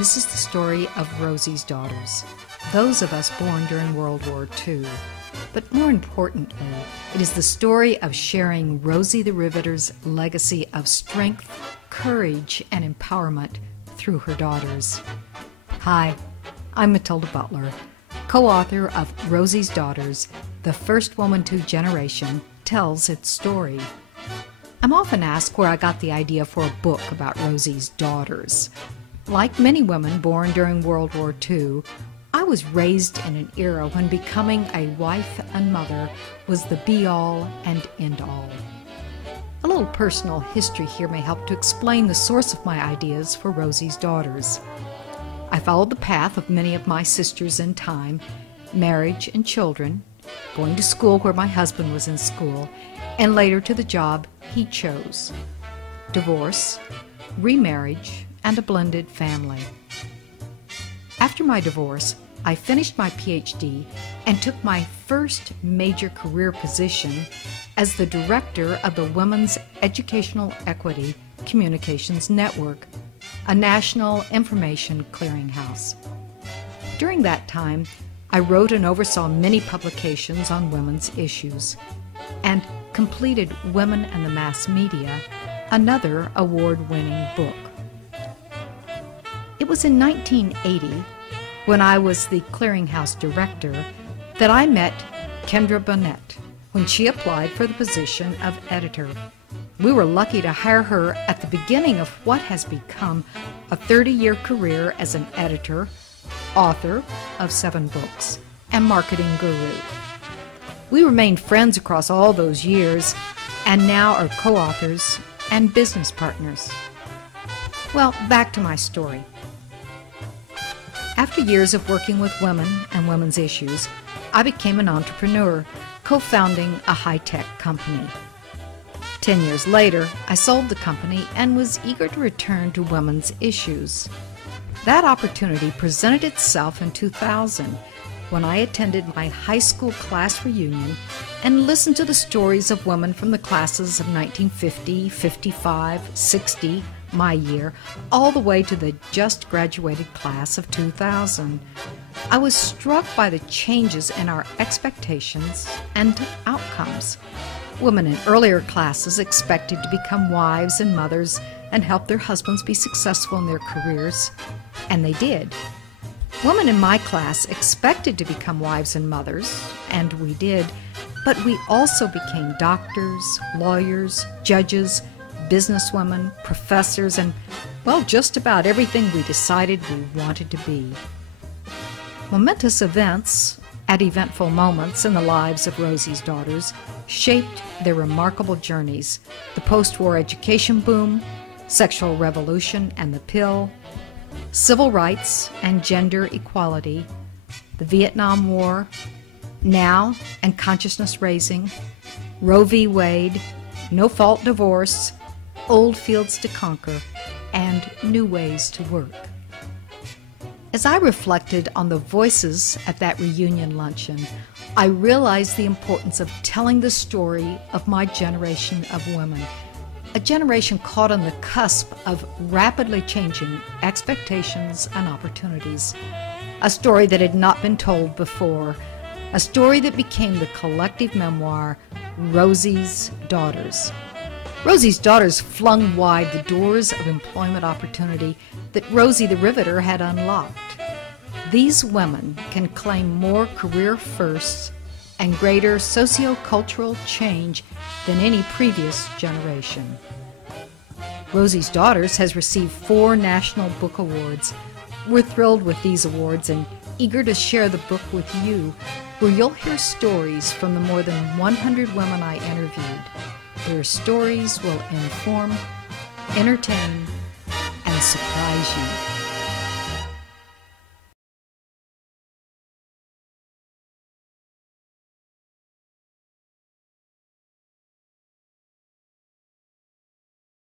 This is the story of Rosie's daughters, those of us born during World War II. But more importantly, it is the story of sharing Rosie the Riveter's legacy of strength, courage, and empowerment through her daughters. Hi, I'm Matilda Butler, co-author of Rosie's Daughters, The First Woman to Generation Tells Its Story. I'm often asked where I got the idea for a book about Rosie's daughters. Like many women born during World War II, I was raised in an era when becoming a wife and mother was the be-all and end-all. A little personal history here may help to explain the source of my ideas for Rosie's Daughters. I followed the path of many of my sisters in time, marriage and children, going to school where my husband was in school, and later to the job he chose. Divorce, remarriage, and a blended family. After my divorce, I finished my PhD and took my first major career position as the director of the Women's Educational Equity Communications Network, a national information clearinghouse. During that time, I wrote and oversaw many publications on women's issues and completed Women and the Mass Media, another award-winning book. It was in 1980, when I was the clearinghouse director, that I met Kendra Bonnett when she applied for the position of editor. We were lucky to hire her at the beginning of what has become a 30-year career as an editor, author of 7 books, and marketing guru. We remained friends across all those years and now are co-authors and business partners. Well, back to my story. After years of working with women and women's issues, I became an entrepreneur, co-founding a high-tech company. 10 years later, I sold the company and was eager to return to women's issues. That opportunity presented itself in 2000 when I attended my high school class reunion and listened to the stories of women from the classes of 1950, 55, 60, my year, all the way to the just graduated class of 2000. I was struck by the changes in our expectations and outcomes. Women in earlier classes expected to become wives and mothers and help their husbands be successful in their careers, and they did. Women in my class expected to become wives and mothers, and we did, but we also became doctors, lawyers, judges, businesswomen, professors, and, well, just about everything we decided we wanted to be. Momentous events at eventful moments in the lives of Rosie's daughters shaped their remarkable journeys: the post-war education boom, sexual revolution and the pill, civil rights and gender equality, the Vietnam War, now and consciousness raising, Roe v. Wade, no-fault divorce, old fields to conquer, and new ways to work. As I reflected on the voices at that reunion luncheon, I realized the importance of telling the story of my generation of women, a generation caught on the cusp of rapidly changing expectations and opportunities, a story that had not been told before, a story that became the collective memoir, Rosie's Daughters. Rosie's Daughters flung wide the doors of employment opportunity that Rosie the Riveter had unlocked. These women can claim more career firsts and greater socio-cultural change than any previous generation. Rosie's Daughters has received 4 National Book Awards. We're thrilled with these awards and eager to share the book with you, where you'll hear stories from the more than 100 women I interviewed. Their stories will inform, entertain, and surprise you.